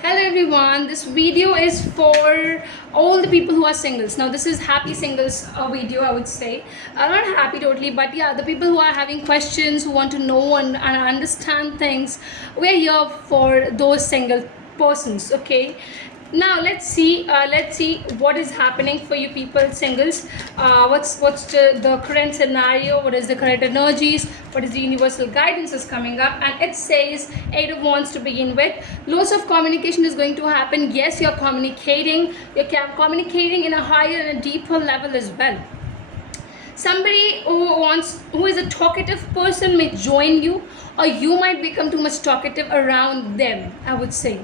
Hello everyone, this video is for all the people who are singles. Now this is happy singles video, I would say. Not happy totally, but yeah, the people who are having questions, who want to know and understand things, we're here for those single persons, okay? Now let's see what is happening for you people singles. What's the current scenario, what is the current energies, what is the universal guidance is coming up. And it says Eight of Wands to begin with. Lots of communication is going to happen. Yes, you're communicating in a higher and a deeper level as well. Somebody who is a talkative person may join you, or you might become too much talkative around them, I would say.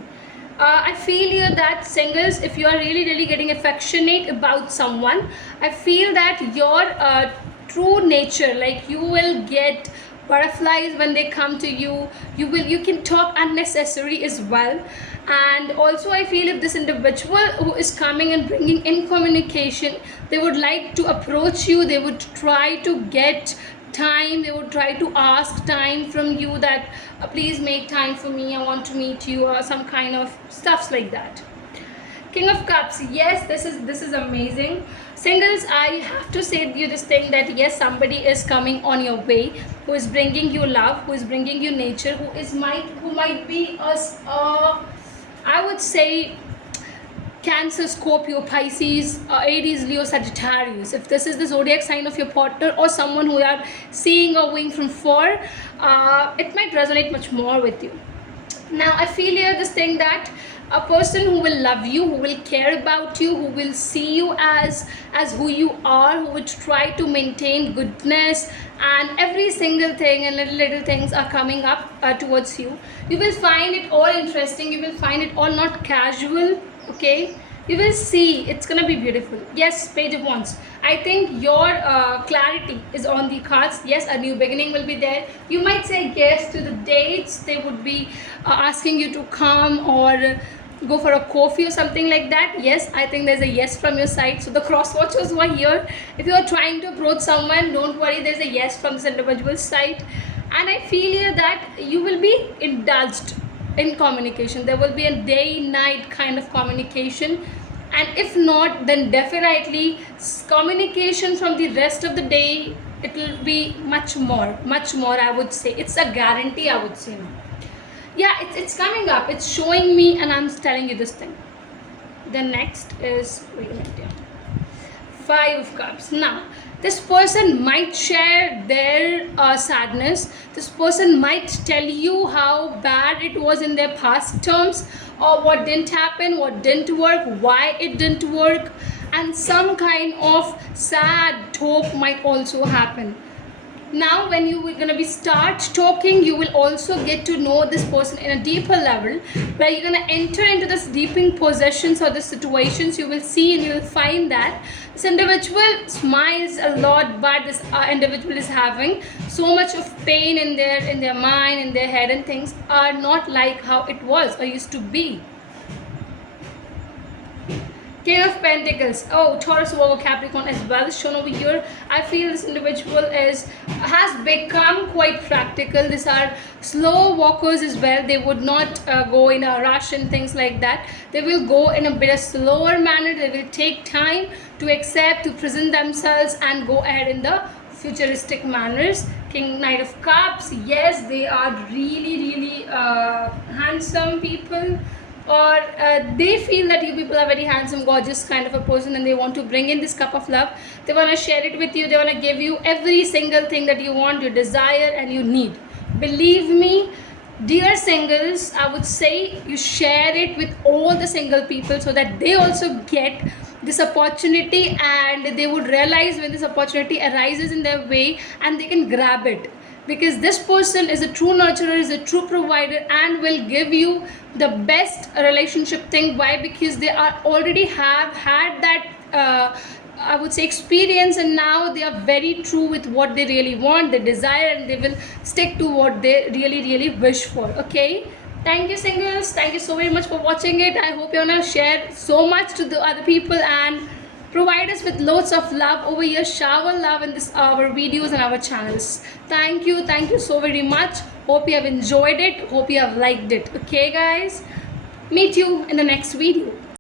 I feel here that singles, if you are really getting affectionate about someone, I feel that your true nature, like you will get butterflies when they come to you. You can talk unnecessary as well. And also I feel if this individual who is coming and bringing in communication, they would like to approach you, they would try to get time, they would try to ask time from you, that please make time for me, I want to meet you, or some kind of stuffs like that. King of Cups, yes, this is amazing. Singles, I have to say to you this thing, that yes, somebody is coming on your way, who is bringing you love, who is bringing you nature, who might be I would say Cancer, Scorpio, Pisces, Aries, Leo, Sagittarius. If this is the zodiac sign of your partner or someone who you are seeing or going from for, it might resonate much more with you. Now I feel here this thing, that a person who will love you, who will care about you, who will see you as who you are, who would try to maintain goodness, and every single thing and little things are coming up towards you. You will find it all interesting, you will find it all not casual, okay? You will see it's gonna be beautiful. Yes, Page of Wands, I think your clarity is on the cards. Yes, a new beginning will be there. You might say yes to the dates, they would be asking you to come or go for a coffee or something like that. Yes, I think there's a yes from your side. So the cross watchers who are here, if you are trying to approach someone, don't worry, there's a yes from this individual's side. And I feel here that you will be indulged in communication. There will be a day night kind of communication, and if not, then definitely communication from the rest of the day, it will be much more, I would say. It's a guarantee, I would say. Yeah, it's coming up, it's showing me, and I'm telling you this thing. The next is, wait a minute, yeah. Five of Cups. Now this person might share their sadness. This person might tell you how bad it was in their past terms, or what didn't happen, what didn't work, why it didn't work, and some kind of sad talk might also happen. Now when you are going to be start talking, you will also get to know this person in a deeper level, where you're going to enter into this deepening possessions or the situations. You will see and you will find that this individual smiles a lot, but this individual is having so much of pain in their mind, in their head, and things are not like how it was or used to be. King of Pentacles. Oh, Taurus, Virgo, Capricorn as well is shown over here. I feel this individual has become quite practical. These are slow walkers as well. They would not go in a rush and things like that. They will go in a bit of slower manner. They will take time to accept, to present themselves, and go ahead in the futuristic manners. King, Knight of Cups. Yes, they are really handsome people, or they feel that you people are very handsome, gorgeous kind of a person, and they want to bring in this cup of love. They want to share it with you. They want to give you every single thing that you want, you desire, and you need. Believe me, dear singles, I would say you share it with all the single people, so that they also get this opportunity, and they would realize when this opportunity arises in their way, and they can grab it, because this person is a true nurturer, is a true provider, and will give you the best relationship thing. Why? Because they are already have had that I would say experience, and now they are very true with what they really want, they desire, and they will stick to what they really wish for. Okay, thank you singles, thank you so very much for watching it. I hope you're gonna share so much to the other people and provide us with loads of love over here. Shower love in this our videos and our channels. Thank you so very much. Hope you have enjoyed it, hope you have liked it. Okay guys, Meet you in the next video.